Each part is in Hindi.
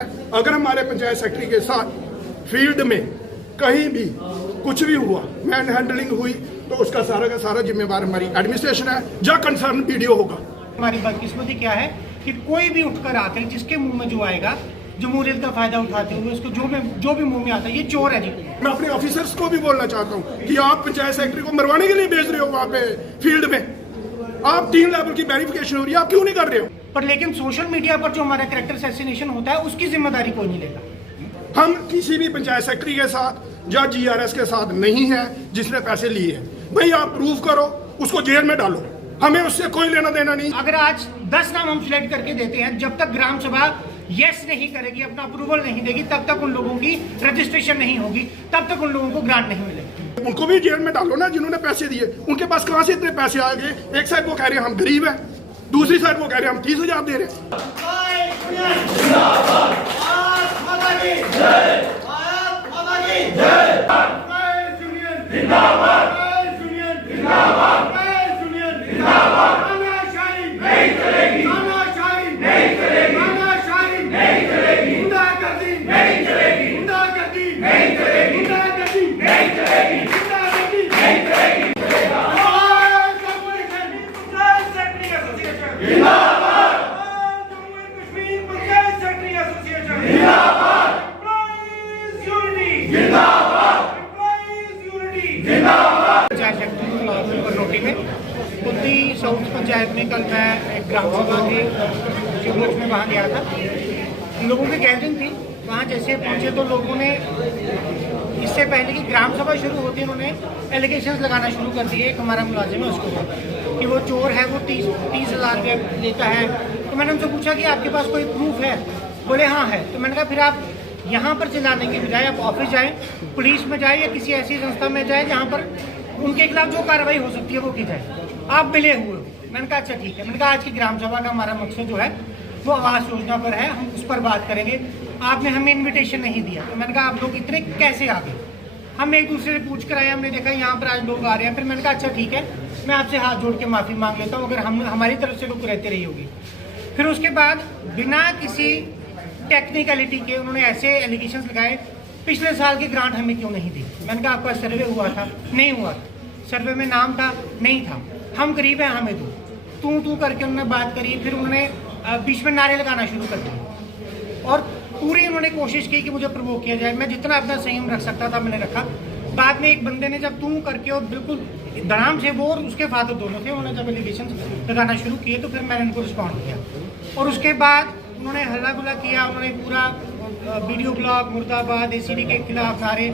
अगर हमारे पंचायत सेक्रेटरी के साथ फील्ड में कहीं भी कुछ भी हुआ, मैन हैंडलिंग हुई, तो उसका सारा का सारा जिम्मेवार हमारी एडमिनिस्ट्रेशन है, जहाँ कंसर्न पीडीओ होगा। हमारी बदकिस्मती क्या है कि कोई भी उठकर आकर जिसके मुंह में जो आएगा, जमहूरियत का फायदा उठाते हुए उसको जो भी मुंह में आता है, ये चोर है जी। मैं अपने ऑफिसर्स को भी बोलना चाहता हूँ कि आप पंचायत सेक्रेटरी को मरवाने के लिए भेज रहे हो वहाँ पे फील्ड में, आप 3 लेवल की वेरिफिकेशन हो रही है, आप क्यों नहीं कर रहे हो? पर लेकिन सोशल मीडिया पर जो हमारा कैरेक्टर असैसिनेशन होता है उसकी जिम्मेदारी कोई नहीं लेगा। हम किसी भी पंचायत सेक्रेटरी के साथ या जीआरएस के साथ नहीं है जिसने पैसे लिए हैं। भाई आप प्रूव करो, उसको जेल में डालो, हमें उससे कोई लेना देना नहीं। अगर आज 10 नाम हम सिलेक्ट करके देते हैं, जब तक ग्राम सभा यस नहीं करेगी, अपना अप्रूवल नहीं देगी, तब तक उन लोगों की रजिस्ट्रेशन नहीं होगी, तब तक उन लोगों को ग्रांट नहीं मिलेगी। उनको भी जेल में डालो ना, जिन्होंने पैसे दिए। उनके पास कहां से इतने पैसे आ गए? एक साइड वो कह रहे हैं हम गरीब हैं, दूसरी साइड वो कह रहे हैं हम 30,000 दे रहे साउथ पंचायत में कल मैं एक ग्राम सभा के शिविर में वहाँ गया था। लोगों की गैदरिंग थी, वहाँ जैसे पहुँचे तो लोगों ने इससे पहले कि ग्राम सभा शुरू होती है उन्होंने एलिगेशंस लगाना शुरू कर दिए। एक हमारा मुलाजिम है उसको कि वो चोर है, वो 30,000 रुपये लेता है। तो मैंने उनसे पूछा कि आपके पास कोई प्रूफ है? बोले हाँ है। तो मैंने कहा फिर आप यहाँ पर चिल्लाने के बजाय आप ऑफिस जाएँ, पुलिस में जाए या किसी ऐसी संस्था में जाए जहाँ पर उनके खिलाफ जो कार्रवाई हो सकती है वो की जाए। आप मिले हुए हो। मैंने कहा अच्छा ठीक है। मैंने कहा आज की ग्राम सभा का हमारा मकसद जो है वो आवास योजना पर है, हम उस पर बात करेंगे। आपने हमें इनविटेशन नहीं दिया। तो मैंने कहा आप लोग इतने कैसे आ गए? हम एक दूसरे से पूछ कर आए, हमने देखा यहाँ पर आज लोग आ रहे हैं। फिर मैंने कहा अच्छा ठीक है, मैं आपसे हाथ जोड़ के माफ़ी मांग लेता हूँ अगर हमारी तरफ से लोग रहते रही होगी। फिर उसके बाद बिना किसी टेक्निकलिटी के उन्होंने ऐसे एलिगेशंस लगाए, पिछले साल की ग्रांट हमें क्यों नहीं दी? मैंने कहा आपका सर्वे हुआ था? नहीं हुआ था। सर्वे में नाम था? नहीं था। हम गरीब हैं, हमें दो। तू करके उन्होंने बात करी। फिर उन्होंने बीच में नारे लगाना शुरू कर दिए और पूरी उन्होंने कोशिश की कि मुझे प्रवोक किया जाए। मैं जितना अपना संयम रख सकता था मैंने रखा। बाद में एक बंदे ने जब तू करके और बिल्कुल धड़ाम से, वो और उसके फादर दोनों थे, उन्होंने जब एलिगेशन लगाना शुरू किए तो फिर मैंने उनको रिस्पॉन्ड किया। और उसके बाद उन्होंने हल्ला गुल्ला किया, उन्होंने पूरा वीडियो ब्लॉग, मुर्दाबाद, एसीडी के खिलाफ नारे,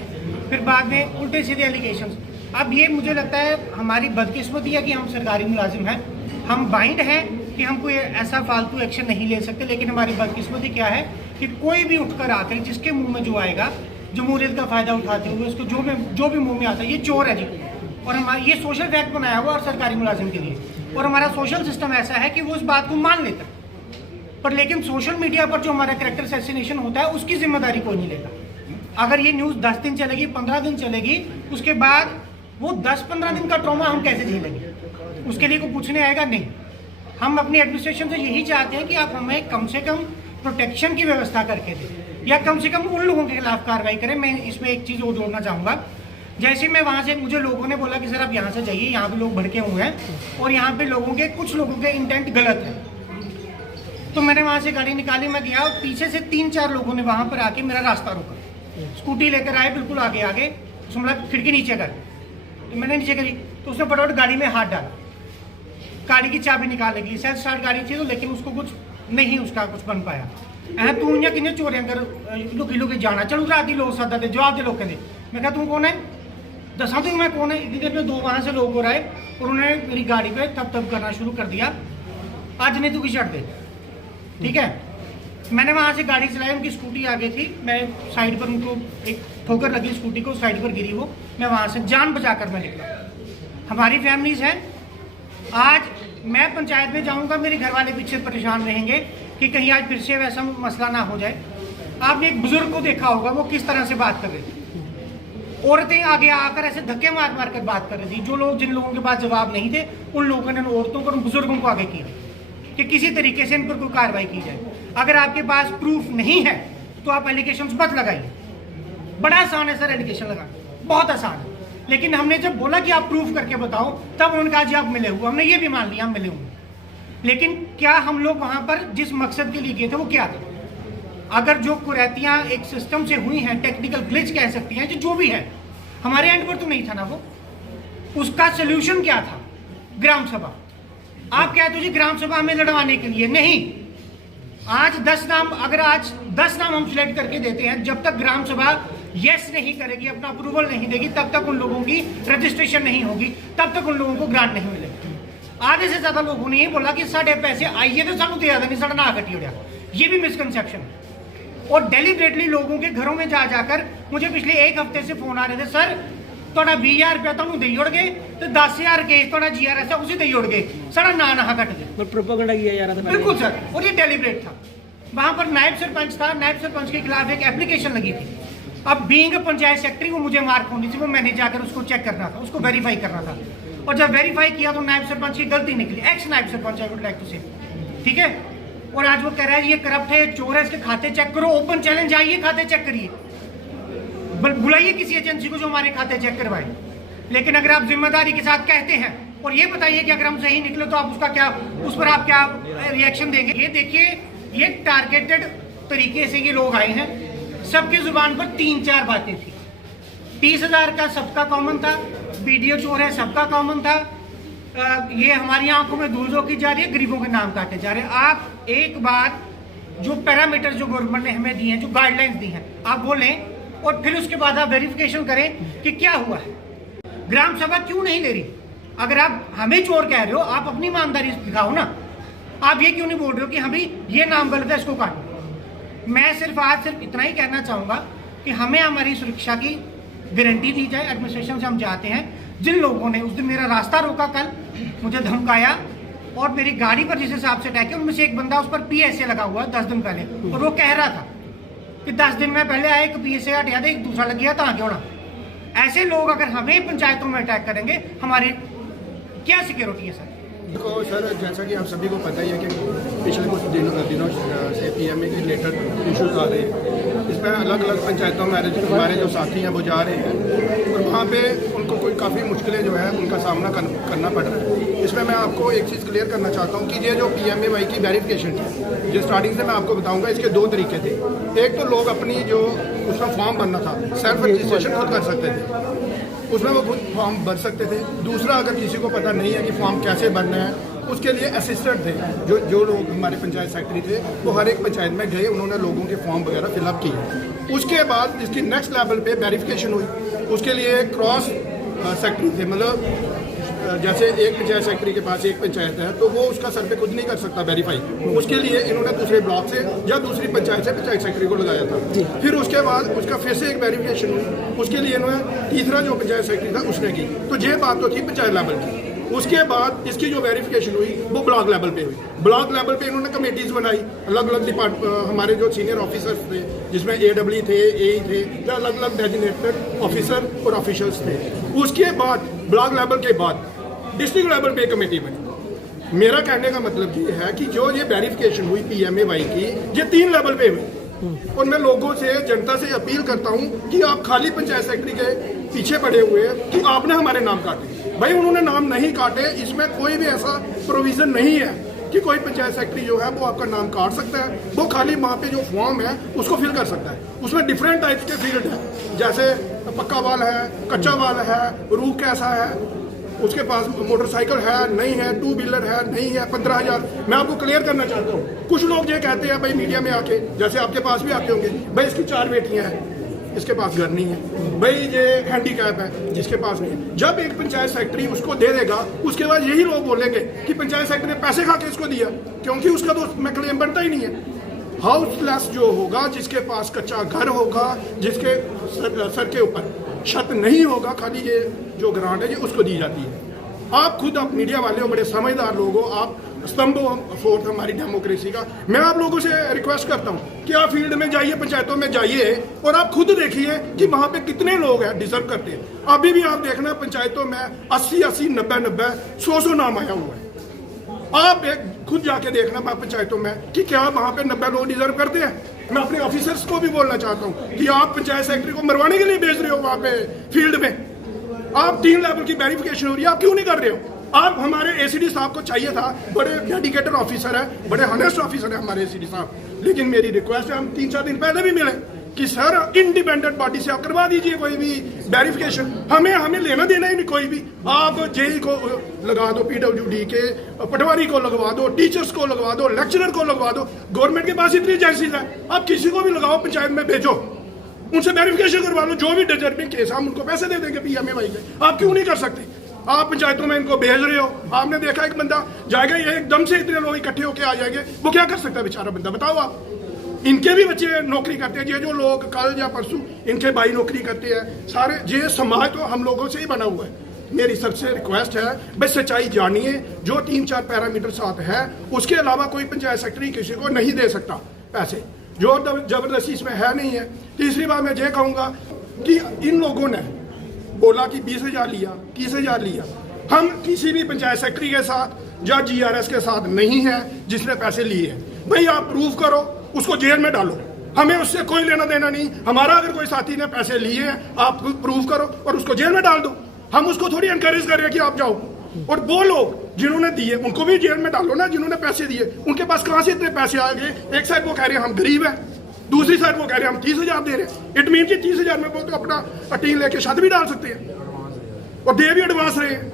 फिर बाद में उल्टे सीधे एलिगेशन। अब ये मुझे लगता है हमारी बदकिस्मती है कि हम सरकारी मुलाजिम हैं, हम बाइंड हैं कि हम कोई ऐसा फालतू एक्शन नहीं ले सकते। लेकिन हमारी बदकिस्मती क्या है कि कोई भी उठकर आकर जिसके मुंह में जो आएगा, जमहूरियत का फायदा उठाते हुए उसको जो भी मुंह में आता है, ये चोर है जी। और हमारा ये सोशल फैक्ट बनाया हुआ और सरकारी मुलाजिम के लिए, और हमारा सोशल सिस्टम ऐसा है कि वो इस बात को मान लेता है। पर लेकिन सोशल मीडिया पर जो हमारा कैरेक्टर असैसिनेशन होता है उसकी जिम्मेदारी कोई नहीं लेगा। अगर ये न्यूज़ 10 दिन चलेगी, 15 दिन चलेगी, उसके बाद वो 10-15 दिन का ट्रॉमा हम कैसे झेलेंगे? उसके लिए कोई पूछने आएगा नहीं। हम अपनी एडमिनिस्ट्रेशन से यही चाहते हैं कि आप हमें कम से कम प्रोटेक्शन की व्यवस्था करके दें, या कम से कम उन लोगों के खिलाफ कार्रवाई करें। मैं इसमें एक चीज़ और जोड़ना चाहूँगा। जैसे मैं वहाँ से, मुझे लोगों ने बोला कि सर आप यहाँ से जाइए, यहाँ पे लोग भड़के हुए हैं और यहाँ पे कुछ लोगों के इंटेंट गलत है। तो मैंने वहाँ से गाड़ी निकाली, मैं गया और पीछे से 3-4 लोगों ने वहाँ पर आके मेरा रास्ता रोका। स्कूटी लेकर आए, बिल्कुल आगे उसने बोला खिड़की नीचे कर। तो मैंने नीचे करी तो उसने फटाफट गाड़ी में हाथ डाला, गाड़ी की चाबी निकाल ली। सेल्फ स्टार्ट गाड़ी थी तो, लेकिन उसको कुछ नहीं, उसका कुछ बन पाया। तू इं कि चोरियां कर लुकी जाना, चल रात ही लोग सदा दे, जवाब दे लोग कहते। मैं कहा तू कौन है? दसा तू मैं कौन है? इतनी देर में 2 वहाँ से लोग और आए और उन्होंने मेरी गाड़ी पे तब करना शुरू कर दिया। आज नहीं तू की छट दे, ठीक है। मैंने वहाँ से गाड़ी चलाई, उनकी स्कूटी आगे थी, मैं साइड पर, उनको एक ठोकर लगी स्कूटी को, साइड पर गिरी वो। मैं वहाँ से जान बचाकर मैं निकला। हमारी फैमिलीज हैं, आज मैं पंचायत में जाऊँगा, मेरे घर वाले पीछे परेशान रहेंगे कि कहीं आज फिर से वैसा मसला ना हो जाए। आपने एक बुजुर्ग को देखा होगा, वो किस तरह से बात कर रही थी। औरतें आगे आकर ऐसे धक्के मार कर बात कर रही थी। जिन लोगों के पास जवाब नहीं थे, उन लोगों ने औरतों को, उन बुजुर्गों को आगे किया कि किसी तरीके से इन पर कोई कार्रवाई की जाए। अगर आपके पास प्रूफ नहीं है तो आप एलिगेशंस मत लगाइए। बड़ा आसान है सर एलिगेशन लगाना, बहुत आसान है। लेकिन हमने जब बोला कि आप प्रूफ करके बताओ, तब उन्होंने कहा जी आप मिले हुए। हमने ये भी मान लिया हम मिले हुए, लेकिन क्या हम लोग वहां पर जिस मकसद के लिए गए थे वो क्या था? अगर जो कुरैतियां एक सिस्टम से हुई हैं, टेक्निकल ग्लिच कह सकती हैं, जो भी है, हमारे एंड पर तो नहीं था ना वो। उसका सोल्यूशन क्या था? ग्राम सभा। आप कहते हो जी ग्राम सभा हमें लड़वाने के लिए, नहीं। आज 10 नाम, अगर आज 10 नाम हम सिलेक्ट करके देते हैं, जब तक ग्राम सभा यस नहीं करेगी, अपना अप्रूवल नहीं देगी, तब तक उन लोगों की रजिस्ट्रेशन नहीं होगी, तब तक उन लोगों को ग्रांट नहीं मिलेगी। आधे से ज्यादा लोगों ने ये बोला कि साढ़े पैसे आइए तो सानू तो याद नहीं, साढ़ा ना कटी उड़ा। ये भी मिसकंसेप्शन है। और डेलीबरेटली लोगों के घरों में जा जाकर मुझे पिछले 1 हफ्ते से फोन आ रहे थे, सर थोड़ा 20,000 रुपया तुम दे उड़ गए तो 10,000 केस थोड़ा GRS है उसे दे उड़ गए, सारा ना कट गए। प्रोपेगेंडा किया जा रहा था। बिल्कुल सर, और ये डेलीबरेट था। वहां पर नायब सरपंच था, नायब सरपंच के खिलाफ एक एप्लीकेशन लगी थी। अब बीइंग पंचायत सेक्रेटरी वो मुझे मार्क होनी थी, वो मैंने जाकर उसको चेक करना था, उसको वेरीफाई करना था। और जब वेरीफाई किया तो नायब सरपंच की गलती निकली, एक्स नायब sarpanch I would like to say, ठीक है। और आज वो कह रहा है ये करप्ट है, चोर है, इसके खाते चेक करो। ओपन चैलेंज, आइए खाते चेक करिए, बुलाइए किसी एजेंसी को जो हमारे खाते चेक करवाए। लेकिन अगर आप जिम्मेदारी के साथ कहते हैं और ये बताइए कि अगर हम सही निकले तो आप उसका क्या, उस पर आप क्या रिएक्शन देंगे? ये देखिए, ये टारगेटेड तरीके से ये लोग आए हैं, सबकी जुबान पर 3-4 बातें थी। 30,000 का सबका कॉमन था, वीडियो चोर है सबका कॉमन था, ये हमारी आंखों में धूल झोंकी जा रही है, गरीबों के नाम काटे जा रहे हैं। आप एक बार जो पैरामीटर जो गवर्नमेंट ने हमें दिए हैं, जो गाइडलाइंस दी हैं, आप बोलें और फिर उसके बाद आप वेरिफिकेशन करें कि क्या हुआ है। ग्राम सभा क्यों नहीं ले रही? अगर आप हमें चोर कह रहे हो, आप अपनी ईमानदारी दिखाओ ना। आप ये क्यों नहीं बोल रहे हो कि हमें ये नाम गलत है, इसको काटो? मैं सिर्फ इतना ही कहना चाहूंगा कि हमें हमारी सुरक्षा की गारंटी दी जाए। एडमिनिस्ट्रेशन से हम चाहते हैं, जिन लोगों ने उस दिन मेरा रास्ता रोका, कल मुझे धमकाया और मेरी गाड़ी पर जिस हिसाब से अटैक किया, उनमें से एक बंदा उस पर PSA लगा हुआ 10 दिन पहले, और वो कह रहा था कि 10 दिन में पहले आए, एक PSA हटिया था, एक दूसरा लग गया था, क्यों ना। ऐसे लोग अगर हमें पंचायतों में अटैक करेंगे, हमारी क्या सिक्योरिटी है सर? देखो सर, जैसा कि आप सभी को पता ही है कि पिछले कुछ दिनों से PMA के रिलेटेड इशूज आ रहे हैं। इसमें अलग अलग पंचायतों में हमारे जो साथी हैं वो जा रहे हैं और वहाँ पे उनको कोई काफ़ी मुश्किलें जो है उनका सामना करना पड़ रहा है। इसमें मैं आपको एक चीज़ क्लियर करना चाहता हूँ कि ये जो PMAY की वेरिफिकेशन थी, जो स्टार्टिंग से मैं आपको बताऊँगा, इसके 2 तरीके थे। एक तो लोग अपनी जो उसका फॉर्म भरना था, सेल्फ रजिस्ट्रेशन खुद कर सकते थे, उसमें वो खुद फॉर्म भर सकते थे। दूसरा, अगर किसी को पता नहीं है कि फॉर्म कैसे भरना है, उसके लिए असिस्टेंट थे, जो लोग हमारे पंचायत सेक्रेटरी थे, वो हर एक पंचायत में गए, उन्होंने लोगों के फॉर्म वगैरह फिलअप किए। उसके बाद इसकी नेक्स्ट लेवल पे वेरिफिकेशन हुई, उसके लिए क्रॉस सेक्रेटरी थे, मतलब जैसे एक पंचायत सेक्रेटरी के पास एक पंचायत है तो वो उसका सर्वे खुद नहीं कर सकता वेरीफाई, उसके लिए इन्होंने दूसरे ब्लॉक से या दूसरी पंचायत से पंचायत सेक्रेटरी को लगाया था। फिर उसके बाद उसका फिर से एक वेरिफिकेशन हुई, उसके लिए इन्होंने तीसरा जो पंचायत सेक्रेटरी था उसने की। तो ये बात तो थी पंचायत लेवल की। उसके बाद इसकी जो वेरिफिकेशन हुई वो ब्लॉक लेवल पे हुई। ब्लॉक लेवल पे इन्होंने कमेटीज बनाई, अलग अलग डिपार्टमेंट, हमारे जो सीनियर ऑफिसर्स थे जिसमें AW थे, AE थे, या अलग अलग डेजिग्नेटेड ऑफिसर और ऑफिशियल्स थे। उसके बाद ब्लॉक लेवल के बाद डिस्ट्रिक्ट लेवल पे कमेटी बनी। मेरा कहने का मतलब ये है कि जो ये वेरिफिकेशन हुई PMAY की, ये 3 लेवल पे हुई। और मैं लोगों से, जनता से अपील करता हूँ कि आप खाली पंचायत सेक्रेटरी के पीछे पड़े हुए हैं कि आपने हमारे नाम काटे। भाई उन्होंने नाम नहीं काटे, इसमें कोई भी ऐसा प्रोविजन नहीं है कि कोई पंचायत सेक्रेटरी जो है वो आपका नाम काट सकता है। वो खाली वहाँ पे जो फॉर्म है उसको फिल कर सकता है। उसमें डिफरेंट टाइप्स के फील्ड है, जैसे पक्का वाल है, कच्चा वाल है, रूफ कैसा है, उसके पास मोटरसाइकिल है नहीं है, 2 व्हीलर है नहीं है, 15,000। मैं आपको क्लियर करना चाहता हूँ, कुछ लोग ये कहते हैं भाई मीडिया में आके, जैसे आपके पास भी आते होंगे, भाई इसकी 4 बेटियां हैं, इसके पास घर नहीं है, भाई ये हैंडीकैप है, जिसके पास नहीं है। जब एक पंचायत सेक्रेटरी उसको दे देगा, उसके बाद यही लोग बोलेंगे कि पंचायत सेक्रेटरी ने पैसे खा के इसको दिया, क्योंकि उसका तो मैं क्लेम बनता ही नहीं है। हाउसलेस जो होगा, जिसके पास कच्चा घर होगा, जिसके सर के ऊपर छत नहीं होगा, खाली ये जो ग्रांट है ये उसको दी जाती है। आप खुद, आप मीडिया वाले हो, बड़े समझदार लोग हो, आप स्तंभ हो फोर्थ हमारी डेमोक्रेसी का। मैं आप लोगों से रिक्वेस्ट करता हूँ कि आप फील्ड में जाइए, पंचायतों में जाइए और आप खुद देखिए कि वहाँ पे कितने लोग हैं डिजर्व करते हैं। अभी भी आप देखना पंचायतों में 80-80, 90-90, 100 नाम आया हुआ है। आप एक खुद जाके देखना पंचायतों में कि क्या वहाँ पे 90 लोग डिजर्व करते हैं। मैं अपने ऑफिसर्स को भी बोलना चाहता हूँ कि आप पंचायत सेक्रेटरी को मरवाने के लिए भेज रहे हो वहाँ पे फील्ड में। आप 3 लेवल की वेरिफिकेशन हो रही है, आप क्यों नहीं कर रहे हो? आप हमारे एसीडी साहब को चाहिए था, बड़े डेडिकेटेड ऑफिसर है, बड़े हॉनेस्ट ऑफिसर है हमारे एसीडी साहब, लेकिन मेरी रिक्वेस्ट है, हम 3-4 दिन पहले भी मिले कि सर इंडिपेंडेंट बॉडी से आप करवा दीजिए कोई भी वेरिफिकेशन, हमें लेना देना ही नहीं कोई भी। आप जेई को लगा दो, पीडब्ल्यूडी के पटवारी को लगवा दो, टीचर्स को लगवा दो, लेक्चरर को लगवा दो, गवर्नमेंट के पास इतनी एजेंसीज है, आप किसी को भी लगाओ, पंचायत में भेजो, उनसे वेरिफिकेशन करवा लो, जो भी डिजर्विंग केस हम उनको पैसे दे देंगे PMAY के। आप क्यों नहीं कर सकते? आप पंचायतों में इनको भेज रहे हो। आपने देखा एक बंदा जाएगा, ये एकदम से इतने लोग इकट्ठे होकर आ जाएंगे, वो क्या कर सकता है बेचारा बंदा, बताओ आप। इनके भी बच्चे नौकरी करते हैं, ये जो लोग कल या परसों इनके भाई नौकरी करते हैं, सारे ये समाज तो हम लोगों से ही बना हुआ है। मेरी सबसे रिक्वेस्ट है, भाई सच्चाई जानिए, जो 3-4 पैरामीटर साथ है, उसके अलावा कोई पंचायत सेक्रेटरी किसी को नहीं दे सकता पैसे, जो जबरदस्ती इसमें है नहीं है। तीसरी बात मैं ये कहूँगा कि इन लोगों ने बोला कि 20,000 लिया, 30,000 लिया। हम किसी भी पंचायत सेक्रेटरी के साथ या GRS के साथ नहीं है जिसने पैसे लिए हैं। भाई आप प्रूव करो, उसको जेल में डालो, हमें उससे कोई लेना देना नहीं। हमारा अगर कोई साथी ने पैसे लिए हैं, आप प्रूव करो और उसको जेल में डाल दो। हम उसको थोड़ी एनकरेज कर रहे हैं कि आप जाओ। और वो लोग जिन्होंने दिए उनको भी जेल में डालो ना, जिन्होंने पैसे दिए। उनके पास कहाँ से इतने पैसे आ गए? एक साइड वो कह रहे हैं हम गरीब हैं, दूसरी साइड वो कह रहे हैं हम 30,000 दे रहे हैं। इट मीन कि 30,000 में वो तो अपना टीम लेके शादी भी डाल सकते हैं और दे भी एडवांस रहे हैं।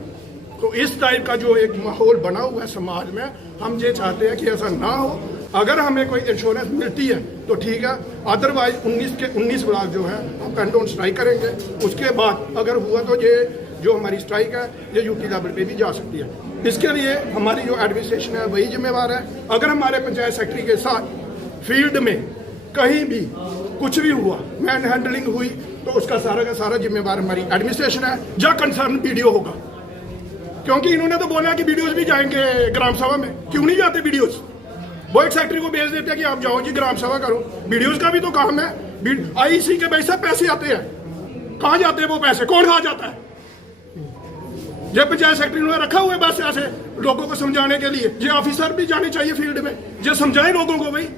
तो इस टाइप का जो एक माहौल बना हुआ है समाज में, हम ये चाहते हैं कि ऐसा ना हो। अगर हमें कोई इंश्योरेंस मिलती है तो ठीक है, अदरवाइज 19 के 19 लाख जो है हम कंडोन स्ट्राइक करेंगे। उसके बाद अगर हुआ तो ये जो हमारी स्ट्राइक है ये यूटी लेवल पे भी जा सकती है। इसके लिए हमारी जो एडमिनिस्ट्रेशन है वही जिम्मेवार है। अगर हमारे पंचायत सेक्रेटरी के साथ फील्ड में कहीं भी कुछ भी हुआ, मैन हैंडलिंग हुई, तो उसका सारा का सारा जिम्मेवार हमारी एडमिनिस्ट्रेशन है या कंसर्न PDO होगा। क्योंकि इन्होंने तो बोला कि वीडियोस भी जाएंगे ग्राम सभा में, क्यों नहीं जाते वीडियोस? वो एक सेक्रेटरी को भेज देते हैं कि आप जाओ जी ग्राम सभा करो। वीडियोस का भी तो काम है। IEC के भाई साहब पैसे आते हैं, कहाँ जाते हैं वो पैसे? कौन खा जाता है? ये पंचायत सेक्रेटरी ने रखा हुआ है बस ऐसे लोगों को समझाने के लिए। ये ऑफिसर भी जाने चाहिए फील्ड में, ये समझाएं लोगों को भाई